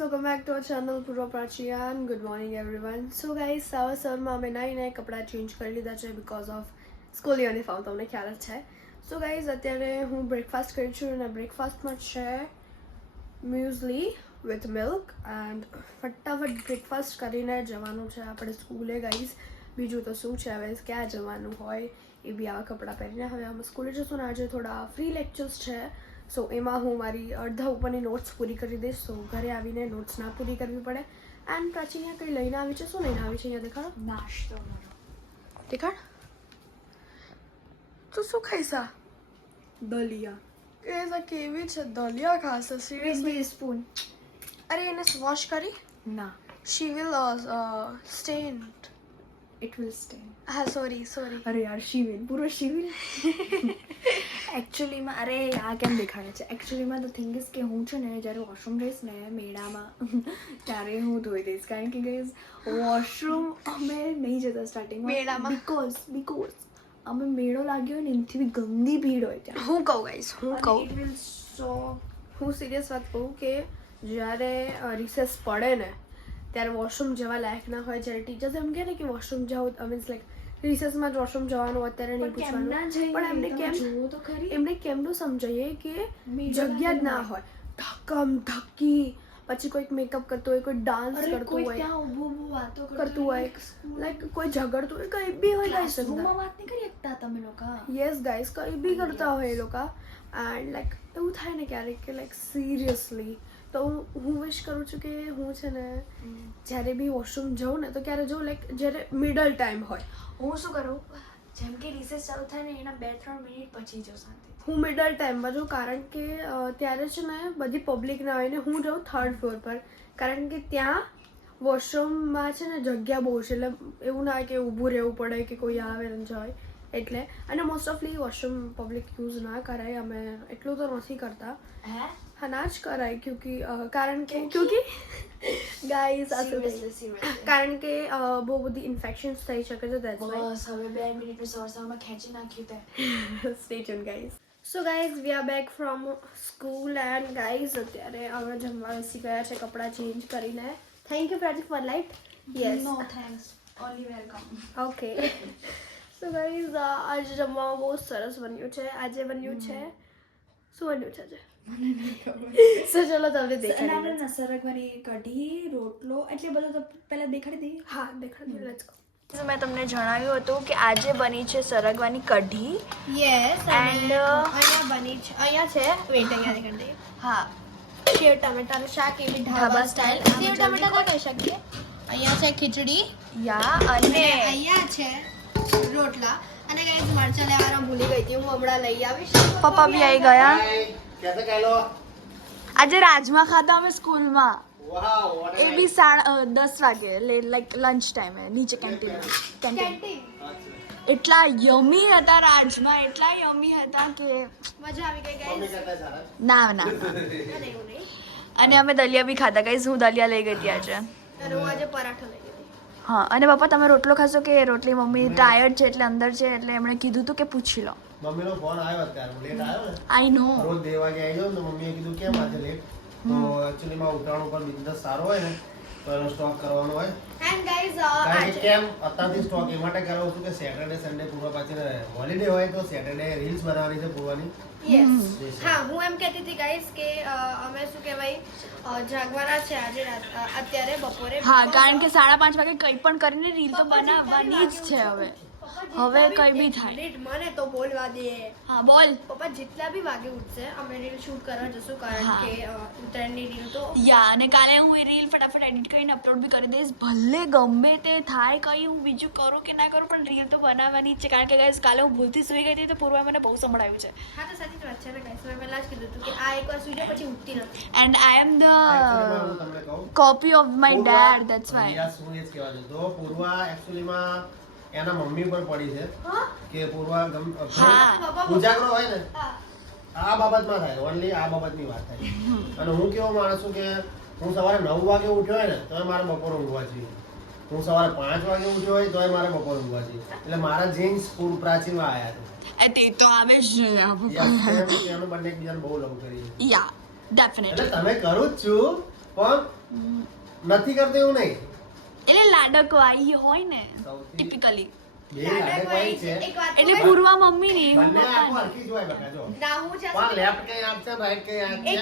welcome back to our channel Purva Prachiyan. Good morning everyone. So guys, સવારમાં અમે નાઈને કપડાં change કરી લીધા છે બીકોઝ ઓફ સ્કૂલ યુનિફોર્મ, તમને ખ્યાલ જ છે. સો ગાઈઝ, અત્યારે હું બ્રેકફાસ્ટ કરી છું અને બ્રેકફાસ્ટમાં છે મ્યુઝલી વિથ મિલ્ક એન્ડ ફટાફટ બ્રેકફાસ્ટ કરીને જવાનું છે આપણે સ્કૂલે ગાઈઝ. બીજું તો શું છે, હવે ક્યાં જવાનું હોય એ બી આવા કપડાં પહેરીને. હવે અમે સ્કૂલે જશું ને આજે થોડા ફ્રી લેક્ચર્સ છે, સો એમાં હું મારી અડધા ઉપરની નોટ્સ પૂરી કરી દઈશ. સો ઘરે આવીને નોટ્સ ના પૂરી કરવી પડે. એન્ડ પ્રાચી અહીંયા કંઈ લઈને આવી છે? શું લઈને આવી છે? અહીંયા દેખાડો. નાસ્તો દેખાડ. તો શું ખાઈશા? દલિયા. કે કેવી છે દલિયા ખાશે? સિરિયસલી? સ્પૂન. અરે એને વોશ કરી? ના, she will stain. It will stay. હા, સોરી. અરે યાર, શિવિલ, પૂરો શિવિલ. એકચ્યુઅલીમાં અરે આ કેમ દેખાડે છે? એકચ્યુઅલીમાં ધ થિંગ ઇઝ કે હું છે ને જ્યારે વોશરૂમ જઈશ ને મેળામાં ત્યારે હું ધોઈ દઈશ, કારણ કે ગાઈઝ વોશરૂમ અમે નહીં જતા સ્ટાર્ટિંગમાં મેળામાં? બીકોઝ અમે મેળો લાગ્યો ને એનાથી બી ગંદી ભીડ હોય ત્યાં. હું કહું ગાઈસ, ઇટ વિલ સો હું સિરિયસ વાત કહું કે જ્યારે રિસેસ પડે ને ત્યારે વોશરૂમ જવા લાયક ના હોય. જ્યારે ટીચર્સ એમ કહે ને કે વોશરૂમ જાઓ, મીન્સ લાઈક રિસેસમાં જ વોશરૂમ જવાનું, અત્યારે નહીં પૂછવાનું. પણ એમને કેમનું સમજાવીએ કે જગ્યા જ ના હોય, ધક્કમ ધક્કી, પછી કોઈક મેકઅપ કરતું હોય, કોઈ ડાન્સ કરતું હોય, ત્યાં ઊભું વાતો કરતું હોય, લાઈક કોઈ ઝઘડતું હોય, કંઈ બી હોય ગાઈસ. ક્લાસરૂમમાં વાત નહીં કરી શકતા તમે લોકો. યસ ગાઈસ, કંઈ બી કરતા હોય એ લોકો. એન્ડ લાઈક એવું થાય ને ક્યારેક કે લાઈક સિરિયસલી તો હું વિશ કરું છું કે હું છે ને જ્યારે બી વોશરૂમ જાઉં ને તો ક્યારે જાઉં લાઈક જ્યારે મિડલ ટાઈમ હોય. હું શું કરું, જેમ કે રિસેસ ચાલુ થાય ને એના 2-3 મિનિટ પછી જો શાંતિ. હું મિડલ ટાઈમમાં જાઉં, કારણ કે ત્યારે છે ને બધી પબ્લિક ના હોય ને હું જાઉં 3rd ફ્લોર પર, કારણ કે ત્યાં વોશરૂમમાં છે ને જગ્યા બહુ છે, એટલે એવું ના હોય કે ઊભું રહેવું પડે કે કોઈ આવે ને જાય એટલે. અને મોસ્ટ ઓફલી વોશરૂમ પબ્લિક યુઝ ના કરાય, અમે એટલું તો નથી કરતા. હા, ના જ કરાય કારણ કે ગાઈઝ કારણ કે બહુ બધી ઇન્ફેક્શન્સ થઈ શકે છે. That's why. બસ હવે 2 મિનિટનું સવારમાં ખેંચી નાખ્યું તે. Stay tuned guys. So guys, we are back from school and guys અત્યારે અમે જમવા બેસી ગયા છે કપડાં ચેન્જ કરીને. Thank you Prachi for light. Yes, no thanks, only welcome. Okay. So guys, આજે જમવામાં બહુ સરસ બન્યું છે. આજે બન્યું છે, શું બન્યું છે આજે? સો ચલો તમને દેખાડીએ. સરગવાની કઢી, રોટલો, એટલે બધું તો પહેલા દેખાડી દઈએ. હા, દેખાડીએ. Let's go. મેં તમને જણાવ્યું હતું કે આજે બની છે સરગવાની કઢી. યસ, And, અહીંયા બની છે, અહીંયા છે, વેટ અહીંયા દેખાડી દઈએ. હા, સેવ ટમેટાનું શાક, એવી ઢાબા સ્ટાઇલ. સેવ ટમેટા ના કહી શકીએ. અહીંયા છે ખીચડી યા અને અહીંયા છે રોટલા. અને ગાઈસ, મરચાં લેવાનું ભૂલી ગઈ હતી, હું હમણાં લઈ આવીશ. પપ્પા બી આવી ગયા. આજે રાજમા ખાધા અમે સ્કૂલમાં. એ બી 10 વાગે, લાઈક લંચ ટાઈમે નીચે કેન્ટીન. એટલા યમી હતા રાજમા, એટલા યમી હતા કે મજા આવી ગઈ ગાઈસ. ના. અને અમે દલિયા બી ખાધા ગાઈસ. હું દલિયા લઈ ગઈ હતી આજે. અને હું આજે પરાઠો લઈ ગઈ. હા, અને પપ્પા તમે રોટલો ખાશો કે રોટલી? મમ્મી ટાયર્ડ છે એટલે અંદર છે, એટલે એમણે કીધું હતું કે પૂછી લો. મમ્મીનો ફોન આવ્યો અત્યારે, લેટ આવ્યો ને. આઈ નો. રોજ 2 વાગે આવી જાવ તો મમ્મીએ કીધું કેમ આજે લેટ? તો એકચ્યુઅલીમાં ઉત્તરાયણ ઉપર બિઝનેસ સારો હોય ને તો એનો સ્ટોક કરવાનો હોય. એન્ડ ગાઈસ, કારણ કે કેમ અત્યારથી સ્ટોક એ માટે કરાવું છું કે સેટરડે સન્ડે પૂર્વ પાછળ હોલિડે હોય તો સેટરડે રીલ્સ બનાવવાની છે પૂર્વાની. યસ. હા, હું એમ કહેતી હતી ગાઈસ કે અમે શું કહેવાય જાગવાના છે આજે અત્યારે બપોરે. હા, કારણ કે 5:30 વાગે કંઈ પણ કરીને રીલ તો બનાવવાની જ છે. હવે કંઈ બી થાય. મને તો બોલવા દે. હા, બોલ. પપ્પા જેટલા બી વાગે ઉઠશે અમે રીલ શૂટ કરવા જશું, કારણ કે ઉત્તરાયણની રીલ તો યા, અને કાલે હું એ રીલ ફટાફટ એડિટ કરીને અપલોડ બી કરી દઈશ. ભલે ગમે તે થાય, કંઈ હું બીજું કરું કે ના કરું, પણ રીલ તો બનાવવાની જ છે. કારણ કે ગાઈસ કાલે હું ભૂલથી સૂઈ ગઈ હતી તો પૂર્વા મને બહુ સંભળાવ્યું છે. હા, તો સાચી જ વાત છે ને ગાઈસ. મેં પહેલા જ કીધું હતું કે આ એકવાર સુઈ જાય પછી ઉઠતી નથી. એન્ડ આઈ એમ એકચ્યુઅલીમાં હું ધ તમને કહું, copy of my dad, that's why. Yes, હું એ જ કહેવા છું. તો પૂર્વા એકચ્યુઅલીમાં એના મમ્મી પર પડી છે કે પૂર્વા ઉજાગરો હોય ને આ બાબતમાં થાય, ઓનલી આ બાબતની વાત થાય. અને હું કેવો માણસ છું કે હું સવારે 9 વાગે ઉઠ્યો હોય ને તો મારે બપોર ઊંઘવા જોઈએ. હું સવારે 5 વાગે ઉઠ્યો હોય તો મારે બપોર ઊંઘવા જોઈએ. એટલે મારા જીન્સ પ્રાચીનમાં આવ્યા તે તો આવે જ છે. એનું બંને એકબીજાને બહુ લવ કરી. યા, ડેફિનેટલી. એટલે તમે કરું જ છું પણ નથી કરતો એવું નહીં. એટલે લાડકવાઈ હોય ને સૌથી ટિપિકલી, બે લાડકવાઈ છે. એટલે પૂર્વા મમ્મી ને બંને આખું હરખી જ હોય બકા જો. ના હું just પણ લેફ્ટ કઈ આંખ છે રાઈટ કઈ આંખ છે.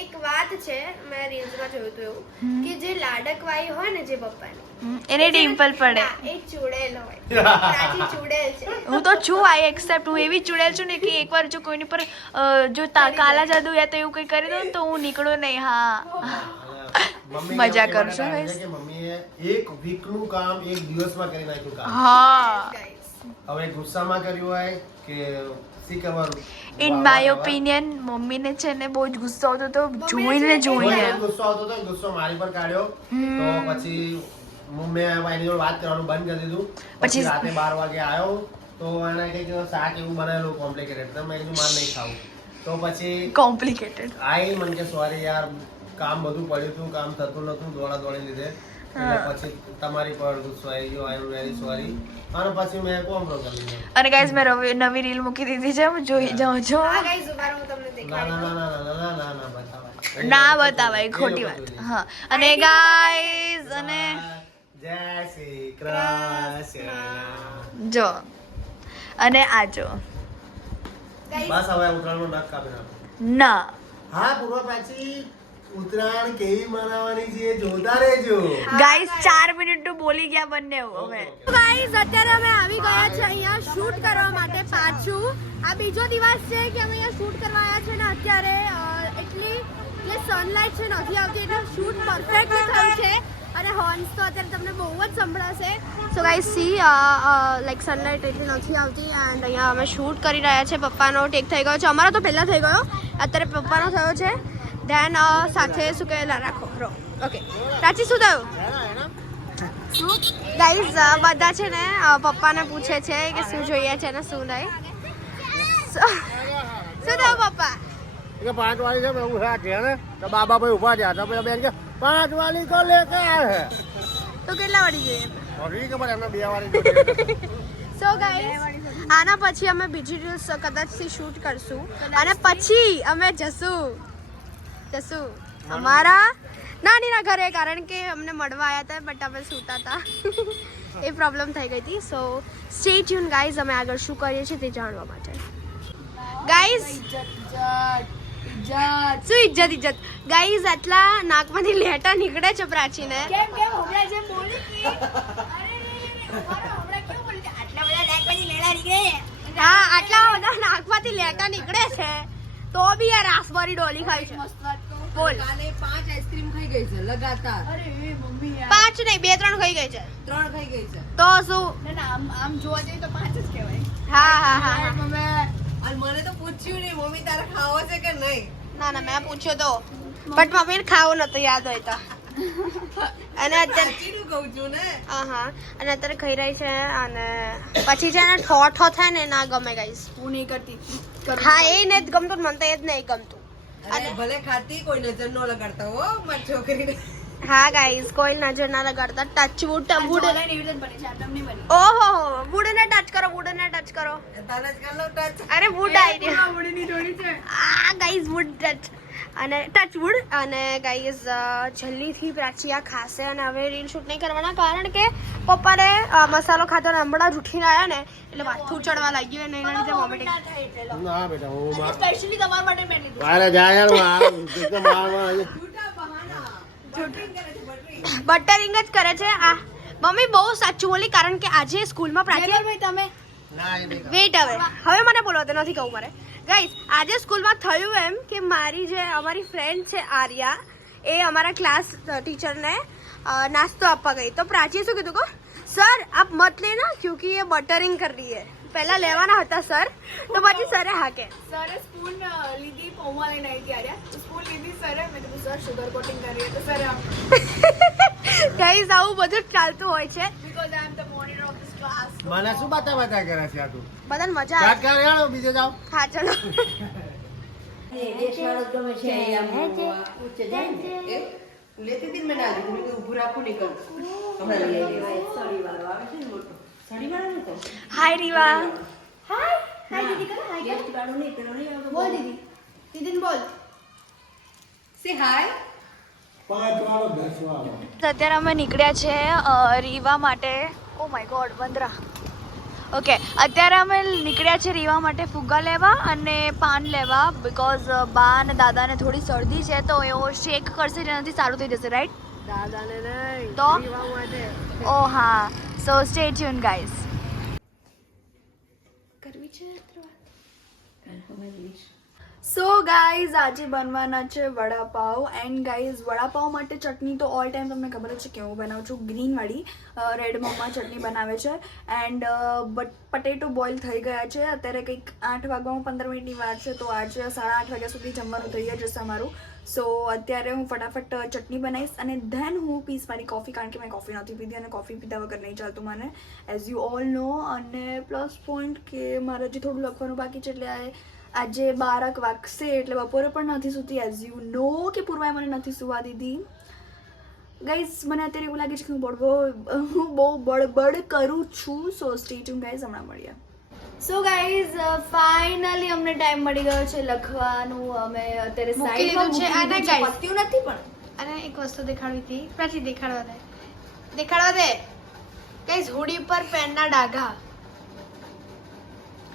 એક વાત છે, મેં રીલ્સમાં જોયું હતું એવું કે જે લાડકવાઈ હોય ને જે પપ્પાની એને ડિમ્પલ પડે. ના, એ ચૂડેલ હોય. પ્રાચી ચૂડેલ છે. હું તો છું, આઈ એક્સેપ્ટ. હું એવી ચૂડેલ છું ને કે એકવાર જો કોઈની પર જો કાલા જાદુ યા તો એવું કંઈ કરી દઉં ને તો હું નીકળું નહીં. હા, મમ્મી મજા એવું કરશો કહેવા guys? લાગે કે મમ્મીએ એક વીકનું કામ એક દિવસમાં કરી નાખ્યું કામ. હા. Guys. હવે ગુસ્સામાં કર્યું હોય કે શી ખબર. ઇન માય ઓપિનિયન મમ્મીને છે ને બહુ જ ગુસ્સો આવતો હતો જોઈને જોઈને. મને ગુસ્સો આવતો હતો, ગુસ્સો મારી પર કાઢ્યો તો પછી મેં એની જોડે વાત કરવાનું બંધ કરી દીધું. પછી રાતે 12 વાગે આવ્યો તો એને કંઈક શાક એવું બનાવેલું કોમ્પ્લિકેટેડ, તો મેં કીધું મારે નહીં ખાવું. તો પછી કોમ્પ્લિકેટેડ. આઈ મને કે સોરી યાર કામ બધું પડ્યું હતું, કામ થતું નતું દોડા દોડી લીધે, એટલે પછી તમારી પર ગુસ્સો આવી ગયો. આઈ એમ વેરી સોરી. અને પછી મેં કોમ્પ્રોમાઇઝ કરી લીધો. અને ગાઈઝ મેં નવી રીલ મૂકી દીધી છે, જોઈ જાઓ છો. હા guys, ઉભા રહો, હું તમને ના દેખાડું. ના ના ના ના ના ના બતાવાય. ના બતાવાય, ખોટી વાત. હા, અને ગાઈઝ અને જય શ્રી કૃષ્ણ. જો અને આ જો Guys, બસ હવે ઉત્તરાયણનો નખ કાપી નાખો. ના હા પૂર્વ પ્રાચી, ઉત્તરાયણ કેવી મનાવવાની છે એ જોતા રહેજો. ગાઈઝ 4 મિનિટ તો બોલી ગયા બંને હવે. ગાઈઝ અત્યારે અમે આવી ગયા છે અહીંયા શૂટ કરવા માટે પાછું. આ બીજો દિવસ છે કે અમે અહીંયા શૂટ કરવા આવ્યા છે ને અત્યારે એટલી જે સનલાઇટ છે નથી આવતી એટલે શૂટ પરફેક્ટ થયું છે. અને હોર્ન્સ તો અત્યારે તમને બહુ જ સંભળાશે. So guys see like sunlight એટલી નથી આવતી એન્ડ અહીંયા અમે શૂટ કરી રહ્યા છે. પપ્પાનો ટેક થઈ ગયો છે, અમારો તો પહેલાં થઈ ગયો, અત્યારે પપ્પાનો થયો છે. ધેન સાથે શું કહેલા રાખો રો. ઓકે પ્રાચી શું થયું? ગાઈઝ બધા છે ને પપ્પાને પૂછે છે કે શું જોઈએ છે ને શું નહીં. શું થયું પપ્પા? કે 5 વાળી છે એવું છે ને તો બાબા ભાઈ ઉભા થયા તો પેલા બેન કે 5 વાળી તો લેકે આયા હે. તો કેટલા વાળી જોઈએ? ઓરી ખબર એમને 2 વાળી. સો ગાઈઝ આના પછી અમે બીજી રીલ્સ કદાચથી શૂટ કરશું અને પછી અમે જશું અમારા નાનીના ઘરે, કારણ કે અમને મળવા આવ્યા હતા બટ અમે સૂતા હતા એ પ્રોબ્લેમ થઈ ગઈ હતી. સો સ્ટે ટ્યુન ગાઈઝ, અમે આગળ શું કરીએ છીએ તે જાણવા માટે. ગાઈઝ શું ઇજ્જત ગાઈઝ, આટલા નાકમાંથી લેટા નીકળે છે પ્રાચીને. હા આટલા બધા નાકમાંથી લેટા નીકળે છે તો બી આ રાસબરી ડોલી ખાય છે. બોલ. 5 આઈસ્ક્રીમ ખાઈ ગઈ છે લગાતાર. 5 નહીં 2-3 ખાઈ ગઈ છે 3 ખાઈ ગઈ છે. તો શું? આમ જોવા જઈએ તો 5 જ કહેવાય. હા અને મને તો પૂછ્યું નહીં મમ્મી તારે ખાવો છે કે નહીં. ના મેં પૂછ્યો તો બટ મમ્મીને ખાવું નતું યાદ હોય તો. અને અત્યારે સાચીનું કહું છું ને. હા અને અત્યારે ખાઈ રહી છે અને પછી છે ને ઠો થાય ને ના ગમે ગાઈસ. હું નહીં કરતી. હા એ ને જ ગમતું, મને તો એ જ નહીં ગમતું. અને ભલે ખાતી કોઈ નજર નો લગાડતા હો મારી છોકરીને. હા ગાઈસ, કોઈ નજર ના લગાડતા. ટચ વુડ ઓહો વુડને ટચ કરો, વુડને ટચ કરો. તારે જ કર લો ટચ. અરે વુડ આવી આવડીની જોડી છે. આ ગાઈસ વુડ ટચ અને ટચ વુડ. અને ગાઈસ જલ્દીથી પ્રાચી આ ખાશે અને હવે રીલ શૂટ નહીં કરવાના, કારણ કે પપ્પાને મસાલો ખાતો ને હમણાં જ ઉઠીને આવ્યા ને એટલે માથું ચડવા લાગ્યું અને એના લીધે વોમિટિંગ. ના બેટા હું સ્પેશિયલી તમારા માટે મેં લીધું. મારે જા યાર માર જૂઠા બહાના. બટરિંગ કરે છે બટરિંગ. બટરિંગ જ કરે છે આ મમ્મી. બહુ સાચું બોલી, કારણ કે આજે સ્કૂલમાં પ્રાચી તમે ના એ નહીં વેઇટ હવે મને બોલવા નથી કહું મારે. ગાઈસ આજે સ્કૂલમાં થયું એમ કે અમારી ફ્રેન્ડ છે આર્યા, એ અમારા ક્લાસ ટીચરને નાસ્તો આપવા ગઈ તો પ્રાચીએ શું કીધું કહો, સર આપ મત લેના ક્योंकि ये बटरिंग कर रही है. પહેલા લેવાના હતા સર, તો પછી સરે હા કે સરે સ્પૂન લીધી, પૌવા લઈને આવી ત્યારે સ્પૂન લીધી સરે, મેં કીધું સર શુગર કોટિંગ કરીએ તો સરે ગાઈસ આવું બધું જ ચાલતું હોય છે. Because I am the monitor of this class. મને શું બતા કરે છે આ તું? બધાને મજા આવે. ચાટ કર યાર બીજે જાઓ. હા ચલો. લેતી હતી ને મેં ના લીધું. મેં કીધું ઊભું રાખું નહીં કરું. હમણાં લઈ આવીએ. સળીવાળો આવે છે ને મોટો. સળીવાળો નહીં તો. હાય રીવા. હાય દીદી કરો, હાય ગેસ્ટવાળો નહીં, પેલો નહીં આવતો. બોલ દીદી. દીદીને બોલ. Say hi. અત્યારે અમે નીકળ્યા છે રીવા માટે. ઓ માય ગોડ વંદરા. ઓકે, અત્યારે અમે નીકળ્યા છે રીવા માટે ફુગ્ગા લેવા અને પાન લેવા, બીકોઝ બા અને દાદાને થોડી શરદી છે તો એઓ શેક કરશે જેનાથી સારું થઈ જશે, રાઈટ? દાદાને નહીં તો? પીવા માટે ઓ હા, સો સ્ટે ટ્યુન ગાઈઝ. કરવી છે સમજ સો ગાઈઝ આજે બનવાના છે વડાપાવ. એન્ડ ગાઈઝ વડાપાવ માટે ચટણી તો ઓલ ટાઈમ તમને ખબર જ છે કે હું બનાવું છું ગ્રીનવાળી. રેડ મમ્મા ચટણી બનાવે છે. એન્ડ પટેટો બોઇલ થઈ ગયા છે. અત્યારે કંઈક 8 વાગવામાં 15 મિનિટની વાર છે, તો આજે 8:30 વાગ્યા સુધી જમવાનું થઈ જશે અમારું. સો અત્યારે હું ફટાફટ ચટણી બનાવીશ અને ધેન હું પીશ મારી કોફી, કારણ કે મેં કોફી નથી પીધી અને કોફી પીધા વગર નહીં ચાલતું મને, એઝ યુ ઓલ નો. અને પ્લસ પોઈન્ટ કે મારે હજી થોડું લખવાનું બાકી છે, એટલે આજે 12 વાગશે એટલે બપોરે પણ નથી સૂતી, એઝ યુ નો કે પૂર્વાએ મને નથી સુવા દીધી. ગાઈઝ મને અત્યારે એવું લાગે છે કે હું બહુ બડબડ કરું છું. સો સ્ટે ટ્યુન ગાઈઝ, હમણાં મળીએ. સો ગાઈઝ ફાઇનલી અમને ટાઈમ મળી ગયો છે લખવાનું. અમે અત્યારે સાઈડમાં છે. અને મૂકી guys, પત્યું નથી પણ અને એક વસ્તુ દેખાડવી હતી, પ્રાચી દેખાડવા દે ગાઈસ. હુડી પર પેનના ડાઘા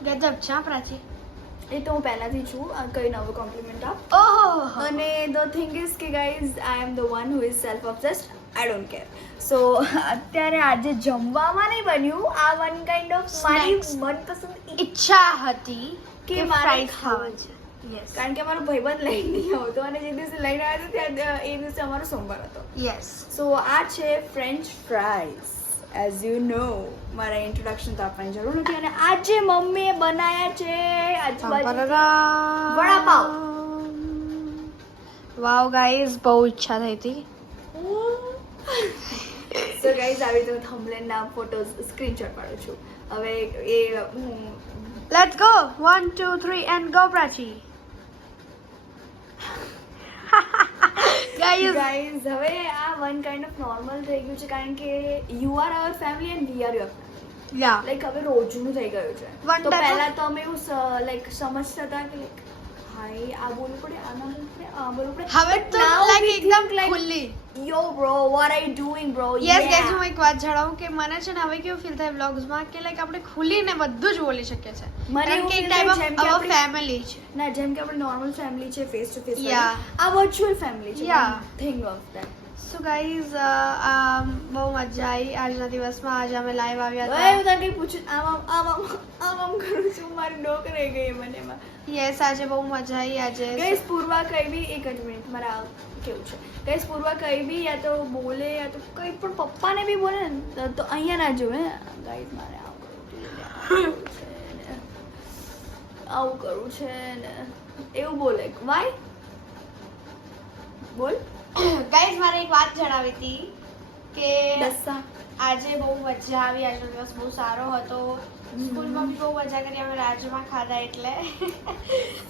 ગજબ છે હા પ્રાચી. એ તો હું પહેલાથી છું. કઈ નવો કોમ્પ્લિમેન્ટ આપ. ઓહો અને ધ થિંગ ઇઝ કે guys I am the one who is self obsessed. I don't care. So અત્યારે આજે જમવામાં નહીં બન્યું. આ વન કાઇન્ડ ઓફ મારી Snacks. મનપસંદ ઈચ્છા હતી કે કે મારે ફ્રાઈઝ ખાવા ખાવા છે. યસ કારણ કે અમારો ભાઈબંધ લઈને નહીં આવતો અને જે દિવસે લઈને આવ્યો હતો ત્યાં એ દિવસે અમારો સોમવાર હતો. યસ. સો આ છે French fries. As you know મારા ઇન્ટ્રોડક્શન તો આપવાની જરૂર નથી. અને આજે મમ્મીએ બનાવ્યા છે વડાપાવ. વાવ ગાઈઝ, બહુ ઈચ્છા થઈ હતી. સો ગાઈઝ આવી રીતે હું થંબનેલના ફોટોઝ સ્ક્રીનશોટ પાડું છું. હવે એ હું let's go 1 2 3 and go Prachi. Guys guys હવે આ વન કાઇન્ડ ઓફ નોર્મલ થઈ ગયું છે, કારણ કે you are our family and we are your family. Yeah like હવે રોજનું થઈ ગયું છે. One તો type of- પહેલા તો અમે એવું લાઈક સમજતા હતા કે લાઈક હાય આ બોલવું પડે, આ ના બોલવું પડે, આ બોલવું પડે. હવે તો Now લાઈક we એકદમ think like, ખુલ્લી. Yo bro, what are you doing bro? Yes guys, હું એક વાત જણાવું કે મને છે ને હવે કેવું ફીલ થાય વ્લોગ્સમાં કે લાઈક આપણે ખુલીને બધું જ બોલી શકીએ છીએ, મને કારણ એવું કે એક feel થાય ટાઈપ જેમ કે ઓફ આપણે- ફેમિલી છે. ના જેમ કે આપણે નોર્મલ ફેમિલી છે, ફેસ ટુ ફેસ. Yeah. આ વર્ચ્યુઅલ ફેમિલી છે. Yeah. Thing of that. So guys બહુ મજા આવી આજના દિવસમાં. આજે અમે લાઈવ આવ્યા હવે હતા. હું તને કંઈ પૂછું, આમ કરું છું, મારી ડોક રહી ગઈ મને એમાં. યસ, આજે બહુ મજા આવી. આજે ગઈસ પૂર્વા કઈ બી એક જ મિનિટ મારે આ કેવું છે. ગઈસ પૂર્વા કઈ બી યા તો બોલે યા તો કઈ પણ પપ્પાને બી બોલે ને તો અહીંયા ના જોવે. ગાઈસ મારે આવું કરવું છે ને એવું બોલે. વાય બોલ. ગાઈઝ મારે એક વાત જણાવી હતી કે દસ્સા આજે બહુ મજા આવી. આજનો દિવસ બહુ સારો હતો. સ્કૂલમાં બી બહુ મજા કરી. અમે રાજમા ખાધા એટલે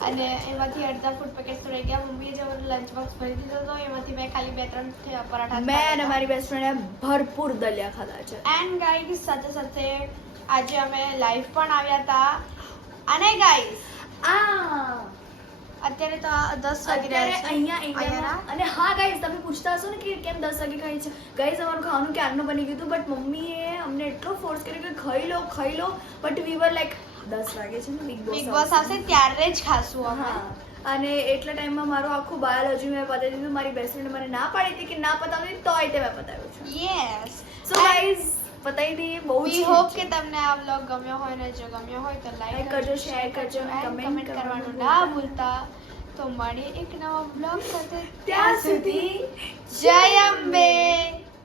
અને એમાંથી અડધા ફૂડ પેકેટ્સ રહી ગયા. મમ્મીએ જે બધું લંચ બોક્સ ભરી દીધો હતો એમાંથી મેં ખાલી 2-3 પરાઠા જ મેં અને ખાધા મારી બેસ્ટ ફ્રેન્ડે ભરપૂર દલિયા ખાધા છે. હતા. એન્ડ ગાઈઝ સાથે સાથે આજે અમે લાઈવ પણ આવ્યા હતા. અને ગાઈઝ આ અત્યારે તો 10 વાગી અત્યારે રહ્યા છે અહીંયા અહીંયાના. ઇન્ડિયામાં. અને હા ગાઈઝ તમે પૂછતા હશો ને કે કેમ 10 વાગે ખાઈ છે. ગાઈઝ અમારું ખાવાનું ક્યારનું બની ગયું હતું, બટ મમ્મીએ અમને એટલો ફોર્સ કર્યો કે ખાઈ લો, બટ વી વર લાઈક 10 વાગે છે ને બિગ બોસ આવશે ત્યારે જ ખાશું અમે. હા. અને એટલા ટાઈમમાં મારું આખું બાયોલોજી મેં પતાવી દીધું. મારી બેસ્ટ ફ્રેન્ડ મને ના પાડી હતી કે ના પતાવતી, તોય તે મેં પતાવ્યું છે. યસ. સો ગાઈઝ પતાવી દઈએ. બહુ વી હોપ કે તમને આ વ્લોગ ગમ્યો હોય ને જો ગમ્યો હોય તો Like લાઈક કરજો, share કરજો, કમેન્ટ comment કરવાનું કરવાનું ના ભૂલતા. તો મળીએ એક નવા વ્લોગ સાથે. ત્યાં સુધી જય અંબે.